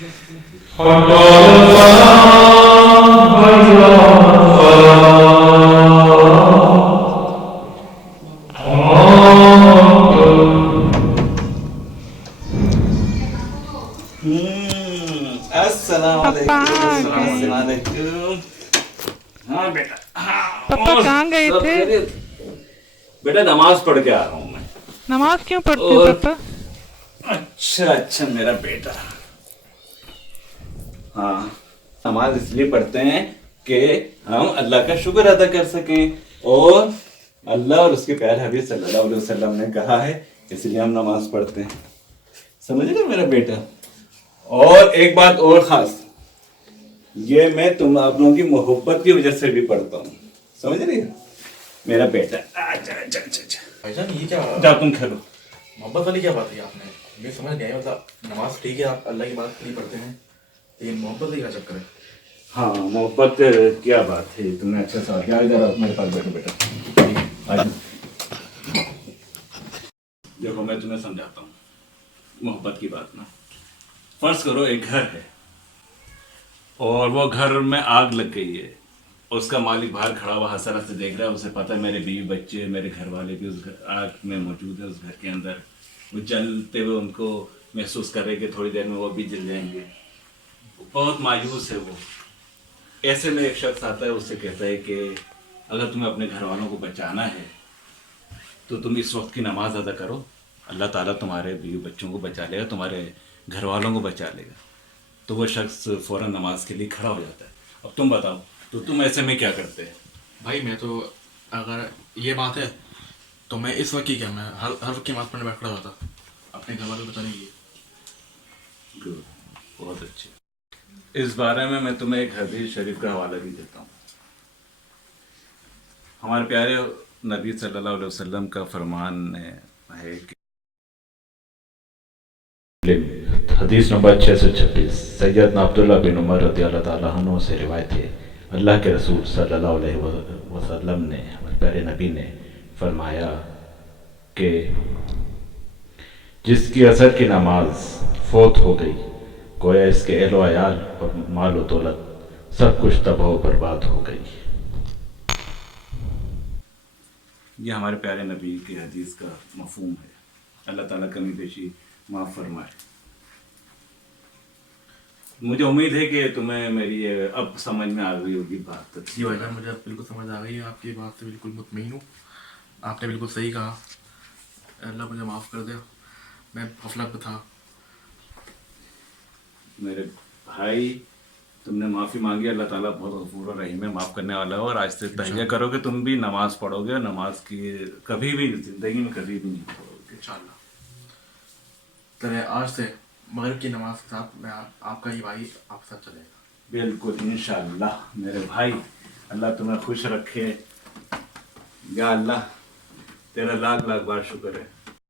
अस्सलाम पापा वालेकुम। हाँ बेटा, पापा कहाँ गए सब थे? खैरियत? बेटा नमाज पढ़ के आ रहा हूँ मैं। नमाज क्यों पढ़ते हैं और पापा? अच्छा मेरा बेटा, हाँ नमाज इसलिए पढ़ते हैं कि हम अल्लाह का शुक्र अदा कर सकें, और अल्लाह और उसके प्यारे हबीब सल्लल्लाहु अलैहि वसल्लम ने कहा है, इसलिए हम नमाज पढ़ते हैं। समझ गए मेरा बेटा? और एक बात और खास, ये मैं तुम आप लोगों की मोहब्बत की वजह से भी पढ़ता हूँ। समझ रही हो मेरा बेटा? अच्छा अच्छा अच्छा अच्छा, भाईजान ये क्या जाओ तुम खेलो। मोहब्बत वाली क्या बात है आपने? ये समझ नहीं आया। मतलब नमाज ठीक है, आप अल्लाह की बात नहीं पढ़ते हैं, लेकिन मोहब्बत ही का चक्कर है। हाँ मोहब्बत क्या बात है, तुमने अच्छा सवाल किया। इधर आओ मेरे पास बैठो बेटा। आज देखो मैं तुम्हें समझाता हूँ मोहब्बत की बात ना। फर्ज करो एक घर है और वो घर में आग लग गई है, उसका मालिक बाहर खड़ा हुआ हसरत से देख रहा है, उसे पता है मेरे बीवी बच्चे मेरे घर वाले भी उस आग में मौजूद है, उस घर के अंदर। वो जलते हुए उनको महसूस कर रहे कि थोड़ी देर में वो भी जल जाएंगे। बहुत मायूस है वो। ऐसे में एक शख्स आता है, उससे कहता है कि अगर तुम्हें अपने घर वालों को बचाना है तो तुम इस वक्त की नमाज अदा करो, अल्लाह ताला तुम्हारे बीवी बच्चों को बचा लेगा, तुम्हारे घर वालों को बचा लेगा। तो वो शख्स फ़ौरन नमाज के लिए खड़ा हो जाता है। अब तुम बताओ, तो तुम ऐसे में क्या करते हैं? भाई मैं तो, अगर ये बात है तो मैं इस वक्त ही क्या, मैं हर वक्त की नमाज पढ़ने बैठ खड़ा होता अपने घर वालों को बताने की। गुड, बहुत अच्छे। इस बारे में मैं तुम्हें एक हदीस शरीफ का हवाला भी देता हूँ। हमारे प्यारे नबी सल्लल्लाहु अलैहि वसल्लम का फरमान है कि हदीस नंबर 626 सैयदना अब्दुल्ला बिन उमर रज़ियल्लाहु ताला अन्हु से रिवायत है, अल्लाह के रसूल सल्लल्लाहु अलैहि वसल्लम ने, हमारे प्यारे नबी ने फरमाया कि जिसकी असर की नमाज फौत हो गई, गोया इसके एहलो अयाल और माल व दौलत सब कुछ तबाह बर्बाद हो गई। ये हमारे प्यारे नबी की हदीस का मफहूम है। अल्लाह ताला कमी बेशी माफ़ फरमाए। मुझे उम्मीद है कि तुम्हें मेरी ये अब समझ में आ गई होगी बात। जी भाईजान, मुझे अब बिल्कुल समझ आ गई है, आपकी बात से बिल्कुल मुतमईन हूँ। आपने बिल्कुल सही कहा। अल्लाह मुझे माफ़ कर दे, मैं गफलत में था। मेरे भाई, तुमने माफ़ी मांगी, अल्लाह ताला बहुत गफूर रहीम है, माफ़ करने वाला है। और आज से तहिया करो कि तुम भी नमाज पढ़ोगे, नमाज की कभी भी ज़िंदगी में कभी भी नहीं पढ़ोगे इंशाल्लाह। तो आज से मगरिब की नमाज के साथ मैं आपका ही भाई आपके साथ चलेगा। बिल्कुल इंशाअल्लाह मेरे भाई। अल्लाह तुम्हें खुश रखे। या अल्लाह तेरा लाख लाख बार शुक्र है।